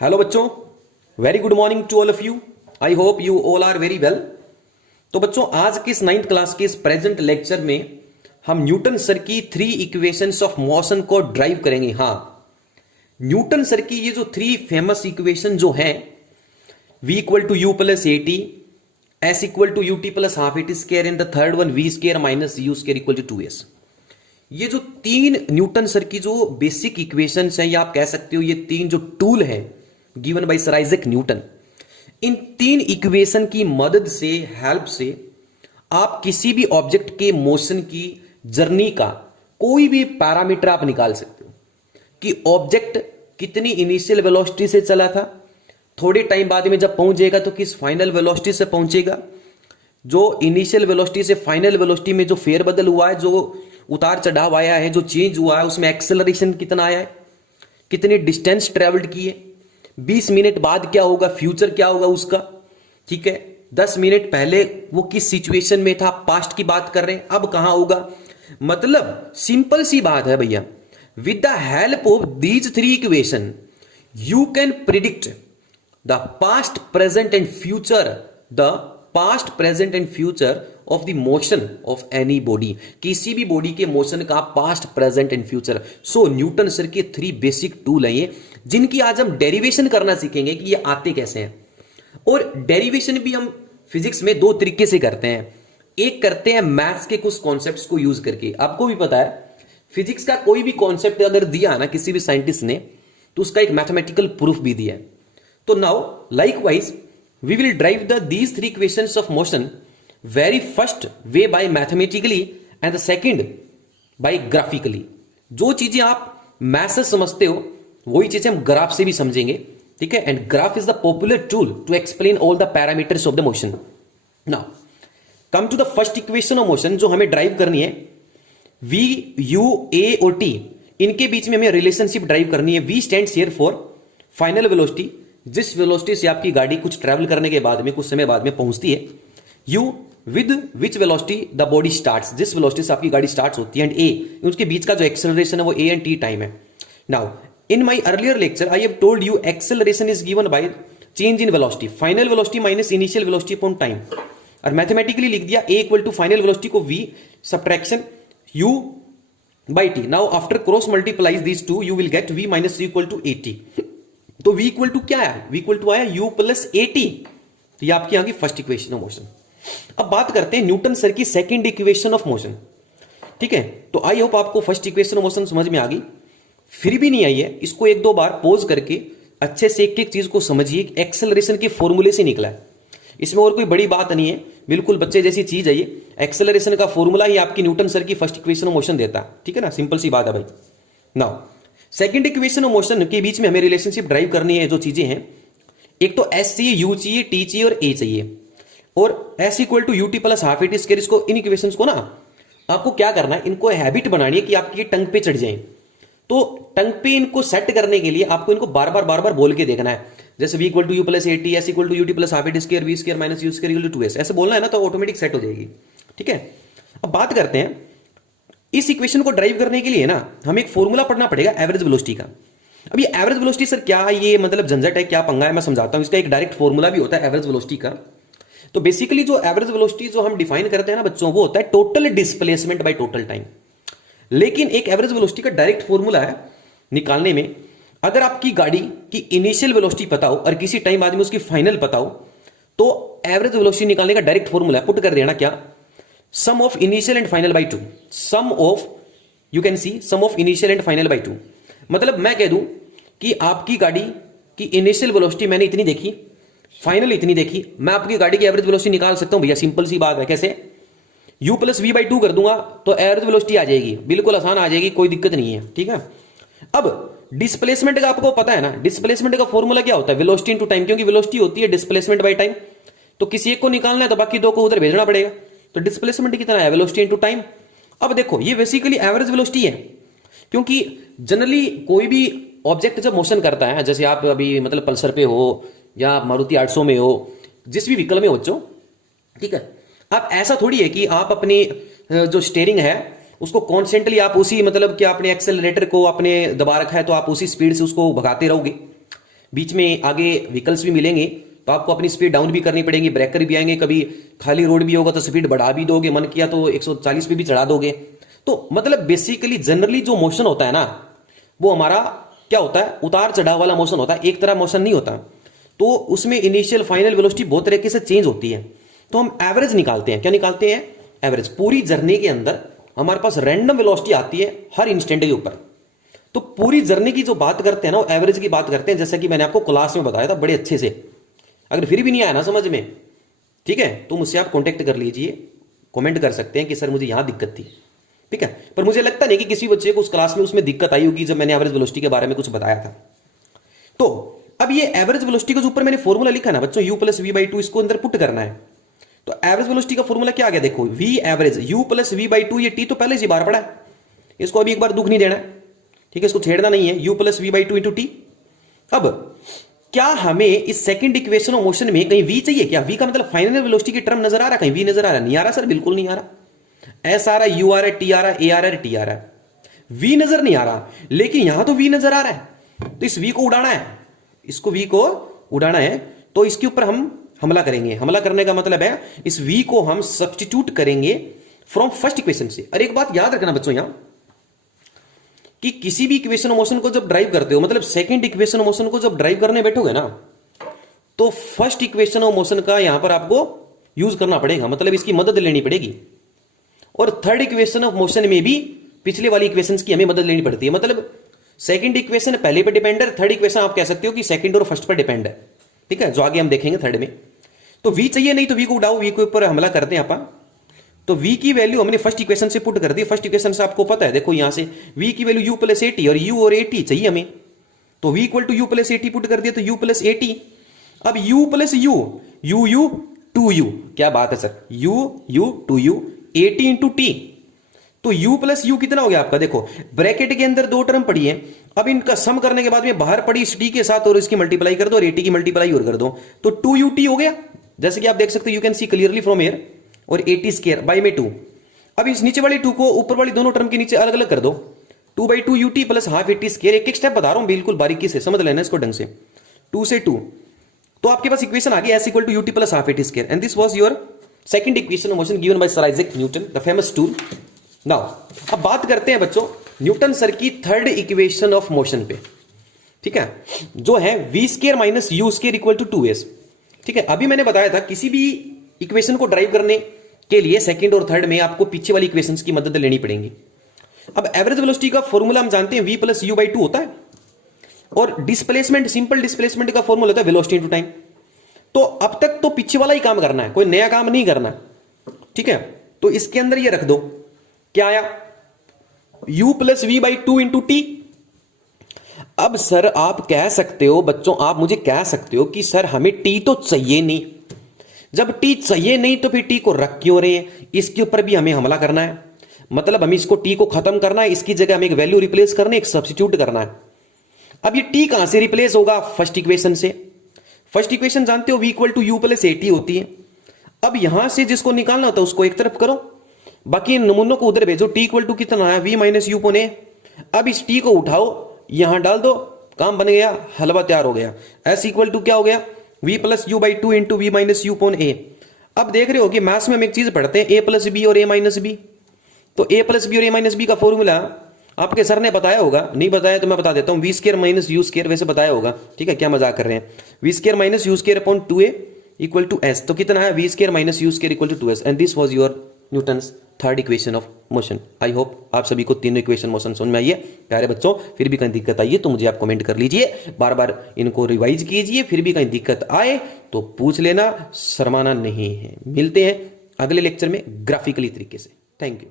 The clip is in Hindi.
हेलो बच्चों, very good morning to all of you. I hope you all are very well. तो बच्चों, आज के इस 9th क्लास के इस प्रेजेंट लेक्चर में हम न्यूटन सर की 3 इक्वेशंस ऑफ मोशन को ड्राइव करेंगे। हाँ, न्यूटन सर की ये जो 3 फेमस इक्वेशन जो हैं, v equal to u plus a t, s equal to u t plus half a t square and the third one v square minus u square equal to 2s। ये जो 3 न्यूटन सर की जो बेसिक इक्वेशंस हैं, या आप कह सकते हो ये 3 जो टूल हैं given by sir Isaac Newton, in 3 equation की मदद से, हेल्प से आप किसी भी ऑब्जेक्ट के मोशन की जर्नी का कोई भी पैरामीटर आप निकाल सकते हो कि ऑब्जेक्ट कितनी इनिशियल वेलोसिटी से चला था, थोड़े टाइम बाद में जब पहुंचेगा तो किस फाइनल वेलोसिटी से पहुंचेगा, जो इनिशियल वेलोसिटी से फाइनल वेलोसिटी में जो फेरबदल हुआ है, जो उतार चढ़ाव आया है, जो चेंज हुआ है, उसमें एक्सेलरेशन कितना आया है, कितनी डिस्टेंस ट्रेवल्ड की है, 20 मिनट बाद क्या होगा, फ्यूचर क्या होगा उसका, ठीक है, 10 मिनट पहले वो किस सिचुएशन में था, पास्ट की बात कर रहे हैं, अब कहां होगा। मतलब सिंपल सी बात है भैया, with the help of these 3 equation you can predict the past present and future, the past present and future of the motion of any body, किसी भी बॉडी के मोशन का past present and future. So Newton sir के 3 बेसिक टूल हैं ये, जिनकी आज हम डेरिवेशन करना सीखेंगे कि ये आते कैसे हैं। और डेरिवेशन भी हम फिजिक्स में 2 तरीके से करते हैं। एक करते हैं मैथ्स के कुछ कॉन्सेप्ट्स को यूज करके। आपको भी पता है फिजिक्स का कोई भी कॉन्सेप्ट अगर दिया ना किसी भी साइंटिस्ट ने, तो उसका एक मैथमेटिकल प्रूफ भी दिया है। तो now likewise we will derive these 3 equations of motion very first way by mathematically and the second by graphically. जो चीजें आप मैथ से समझते हो वही चीजें हम ग्राफ से भी समझेंगे, ठीक है। And graph is the popular tool to explain all the parameters of the motion. Now come to the first equation of motion जो हमें ड्राइव करनी है। v, u, a और t, इनके बीच में हमें रिलेशनशिप ड्राइव करनी है। v stands here for final velocity, जिस वेलोसिटी से आपकी गाड़ी कुछ ट्रेवल करने के बाद में, कुछ समय बाद में पहुंचती है। u with which velocity the body starts, जिस वेलोसिटी से आपकी गाड़ी स्टार्ट होती है। एंड a, उसके बीच का जो एक्सेलरेशन है वो a एंड t टाइम है। Now in my earlier lecture I have told you acceleration is given by change in velocity, final velocity minus initial velocity upon time। और मैथमेटिकली लिख दिया a equal to final velocity को v subtraction u by t। Now after cross multiplies these two you will get v minus equal to a t। तो v इक्वल टू क्या है, v इक्वल टू आया u प्लस a t। तो ये आपकी आगे फर्स्ट इक्वेशन ऑफ मोशन। अब बात करते हैं न्यूटन सर की सेकंड इक्वेशन ऑफ मोशन, ठीक है। तो आई होप आपको फर्स्ट इक्वेशन ऑफ मोशन समझ में आ गई। फिर भी नहीं आई है, इसको 1-2 बार पॉज करके अच्छे से एक एक चीज को समझिए। एक्सेलरेशन के फॉर्मूले से निकला है, इसमें और कोई बड़ी बात नहीं है, बिल्कुल बच्चे जैसी चीज है ये। एक्सेलरेशन का फॉर्मूला ही आपकी न्यूटन सर की फर्स्ट इक्वेशन ऑफ मोशन देता है, ठीक है ना, सिंपल सी बात है भाई। Now second equation of motion के बीच में हमें रिलेशनशिप ड्राइव करनी है। जो चीजें हैं, एक तो एस चाहिए, यू चाहिए, टी चाहिए और ए चाहिए। और s equal to u t plus half a t square, इसको इन इक्वेशंस को ना आपको क्या करना है, इनको हैबिट बनानी है कि आपकी टंग पे चढ़ जाए। तो टंग पे इनको सेट करने के लिए आपको इनको बार बार बोल के देखना है। जैसे v equal to u plus a t, s equal to u t plus half a t square, v square minus u square equal to 2s, ऐसे बोलना है ना, तो ऑटोमेटिक सेट हो जाएगी, ठीक है। अब बात करते हैं इस इक्वेशन को ड्राइव करने के लिए ना हमें एक फॉर्मूला पढ़ना पड़ेगा एवरेज वेलोसिटी का। अब ये एवरेज वेलोसिटी सर क्या है, ये मतलब झंझट है, क्या पंगा है, मैं समझाता हूं। इसका एक डायरेक्ट फॉर्मूला भी होता है एवरेज वेलोसिटी का। तो बेसिकली जो एवरेज वेलोसिटी जो हम डिफाइन करते हैं ना बच्चों, वो होता है total displacement by total time. लेकिन एक एवरेज वेलोसिटी का डायरेक्ट फॉर्मूला है निकालने में, अगर आपकी गाड़ी की इनिशियल वेलोसिटी पता हो और किसी टाइम बाद में उसकी फाइनल पता हो, तो एवरेज वेलोसिटी निकालने का डायरेक्ट फॉर्मूला पुट कर देना क्या, sum of initial and final by 2। Sum of, you can see, sum of initial and final by 2। मतलब मैं कह दूं कि आपकी गाड़ी की इनिशियल वेलोसिटी मैंने इतनी देखी, फाइनल इतनी देखी, मैं आपकी गाड़ी की एवरेज वेलोसिटी निकाल सकता हूं भैया। सिंपल सी बात है, कैसे, u प्लस वी बाई 2 कर दूंगा तो एवरेज वेलोसिटी आ जाएगी, बिल्कुल आसान आ जाएगी, कोई दिक्कत नहीं है, ठीक है। अब डिस्प्लेसमेंट का आपको पता है ना, डिस्प्लेसमेंट का फॉर्मूला क्या होता है, वेलोसिटी इनटू टाइम, क्योंकि वेलोसिटी होती है डिस्प्लेसमेंट बाय टाइम। तो किसी एक को निकालना है तो बाकी 2 को उधर भेजना पड़ेगा। तो डिस्प्लेसमेंट कितना है, वेलोसिटी इनटू टाइम। अब देखो ये बेसिकली एवरेज वेलोसिटी है, क्योंकि जनरली कोई भी ऑब्जेक्ट जब मोशन करता है, जैसे आप अभी मतलब पल्सर पे हो या मारुति 800 में हो, जिस भी व्हीकल में हो बच्चों, ठीक है, आप ऐसा थोड़ी है कि आप अपनी जो स्टीयरिंग है उसको कॉन्स्टेंटली आप उसी मतलब कि आपने एक्सेलरेटर को आपने दबा रखा है तो आप उसी स्पीड से उसको भगाते रहोगे। बीच में आगे व्हीकल्स भी मिलेंगे तो आपको अपनी स्पीड डाउन भी करनी पड़ेगी, ब्रेकर भी आएंगे, कभी खाली रोड भी होगा तो स्पीड बढ़ा भी दोगे, मन किया तो 140 पे भी चढ़ा दोगे। तो मतलब बेसिकली जनरली जो मोशन होता है ना वो हमारा क्या होता है, उतार चढ़ाव वाला मोशन होता है, एक तरह मोशन नहीं होता। तो उसमें इनिशियल फाइनल वेलोसिटी बहुत तरीके से चेंज होती है। तो हम एवरेज निकालते हैं। क्या निकालते हैं? एवरेज। पूरी जर्नी के अंदर हमारे पास रैंडम वेलोसिटी आती है हर इंस्टेंट के ऊपर। तो पूरी जर्नी की जो बात करते हैं ना वो एवरेज की बात करते हैं, जैसा कि मैंने आपको क्लास में बताया था बड़े अच्छे से। अगर फिर भी नहीं आया ना समझ में, ठीक है, तो मुझसे आप कॉन्टेक्ट कर लीजिए, कमेंट कर सकते हैं कि सर मुझे यहां दिक्कत थी, ठीक है। पर मुझे लगता नहीं कि किसी बच्चे को उस क्लास में उसमें दिक्कत आई होगी जब मैंने एवरेज वेलोसिटी के बारे में कुछ बताया था। तो अब ये एवरेज वेलोसिटी के ऊपर मैंने फॉर्मूला लिखा ना बच्चों, u plus v by two, इसको अंदर पुट करना है। तो एवरेज वेलोसिटी का फॉर्मूला क्या आ गया देखो, v average u plus v by two, ये t तो पहले से बार पड़ा है, इसको अभी एक बार दुख नहीं देना, ठीक है, इसको छेड़ना नहीं है। u plus v by two into t. अब क्या हमें इस सेकंड इक्वेशन ऑफ मोशन में कहीं v चाहिए क्या? v का मतलब फाइनल वेलोसिटी की टर्म नजर आ रहा है? कहीं v नजर आ रहा है? नहीं आ रहा सर, बिल्कुल नहीं आ रहा। s आ रहा है, u आ रहा है, t आ रहा है, a आ रहा है, t आ रहा है, v नजर नहीं आ रहा। लेकिन यहां तो v नजर आ रहा है, तो इस v को उड़ाना है, इसको v को उड़ाना है। तो इसके ऊपर हम हमला करेंगे। हमला करने का मतलब है इस v को हम सब्स्टिट्यूट करेंगे फ्रॉम फर्स्ट इक्वेशन से। और एक बात याद रखना बच्चों यहां कि किसी भी इक्वेशन ऑफ मोशन को जब ड्राइव करते हो, मतलब सेकंड इक्वेशन ऑफ मोशन को जब ड्राइव करने बैठोगे ना, तो फर्स्ट इक्वेशन ऑफ मोशन का यहां पर आपको यूज करना पड़ेगा, मतलब इसकी मदद लेनी पड़ेगी। और थर्ड इक्वेशन ऑफ मोशन में भी पिछले वाली इक्वेशंस की हमें मदद लेनी पड़ती है। मतलब सेकंड इक्वेशन पहले पे डिपेंड है, थर्ड इक्वेशन आप कह सकते हो कि सेकंड और फर्स्ट पर डिपेंड है, ठीक है, जो आगे हम देखेंगे थर्ड में। तो v चाहिए नहीं तो v को उड़ाओ, v के ऊपर हमला करते हैं अपन। तो v की वैल्यू हमने फर्स्ट इक्वेशन से पुट कर दी। फर्स्ट इक्वेशन से आपको पता है, देखो यहां से v की वैल्यू u प्लस एटी, और u और एटी चाहिए हमें, तो v equal to u plus a t put कर दिया, तो u प्लस एटी। अब u plus u, u two u, क्या बात है sir, u two u, a t into t. तो u प्लस u कितना हो गया आपका, देखो ब्रैकेट के अंदर दो टर्म पड़ी है, अब इनका सम करने के बाद में बाहर पड़ी इस t के साथ और इसकी मल्टीप्लाई कर दो और एटी की मल्टीप्लाई और कर दो, तो 2ut हो गया। जैसे कि आप देख सकते हो, you can see clearly from here, और 80 स्क्वायर बाय में 2। अब इस नीचे वाली 2 को ऊपर वाली दोनों टर्म के नीचे अलग अलग कर दो, 2/2 ut प्लस हाफ 80 स्क्वायर। एक एक स्टेप बता रहा हूं, बिल्कुल बारीकी से समझ लेना इसको ढंग से। 2 से 2, तो आपके पास इक्वेशन आ गई s equal to ut plus half 80 square, and this was your second equation of motion given by sir Isaac Newton, the famous tool. Now अब बात करते हैं बच्चों न्यूटन सर की थर्ड इक्वेशन ऑफ मोशन पे, ठीक है, जो है v square minus u square equal to 2s। ठीक है, अभी मैंने बताया था किसी भी इक्वेशन को ड्राइव करने के लिए सेकंड और थर्ड में आपको पीछे वाली इक्वेशंस की मदद लेनी पड़ेगी। अब एवरेज वेलोसिटी का फॉर्मूला हम जानते हैं v प्लस u बाई 2 होता है, और डिस्प्लेसमेंट, सिंपल डिस्प्लेसमेंट का फॉर्मूला होता है वेलोसिटी इनटू टाइम। तो अब तक तो पीछे वाला ही काम करना है, कोई नया काम नहीं करना, ठीक है। तो इसके अंदर ये रख दो, क्या आया, u plus v by 2 into t. अब सर आप कह सकते हो बच्चों, आप मुझे कह सकते हो कि सर हमें t तो चाहिए नहीं, जब t चाहिए नहीं तो फिर t को रख क्यों रहे हैं? इसके ऊपर भी हमें हमला करना है, मतलब हमें इसको t को खत्म करना है, इसकी जगह हमें एक वैल्यू रिप्लेस करना है, एक सब्स्टिट्यूट करना है। अब ये t कहां से रिप्लेस होगा? फर्स्ट इक्वेशन से। फर्स्ट इक्वेशन जानते हो v equal to u plus a t होती है। अब यहां से जिसको निकालना होता है उसको एक तरफ करो, बाकी नमूनों को उधर भेजो। t इक्वल टू कितना है, v minus u upon a. अब इस t को उठाओ, यहां डाल दो, काम बन गया, हलवा तैयार हो गया। s इक्वल टू क्या हो गया, v plus u by 2 into v minus u upon a. अब देख रहे हो कि मैथ्स में हम एक चीज पढ़ते हैं, a प्लस बी और a माइनस बी। तो a प्लस बी और a माइनस बी का फॉर्मूला आपके सर ने बताया होगा, नहीं बताया तो मैं बता देता हूं, v square minus u square, वैसे बताया होगा, ठीक है, क्या मजाक कर रहे हैं। V square minus u square upon 2a equal to s। तो कितना है, v square minus u square equal to 2s, and this was your Newton's third equation of motion. I hope आप सभी को तीनों इक्वेशन मोशन समझ में आई है प्यारे बच्चों। फिर भी कहीं दिक्कत आई है तो मुझे आप कमेंट कर लीजिए, बार बार इनको रिवाइज कीजिए, फिर भी कहीं दिक्कत आए तो पूछ लेना, शर्माना नहीं है। मिलते हैं अगले लेक्चर में ग्राफिकली तरीके से। Thank you.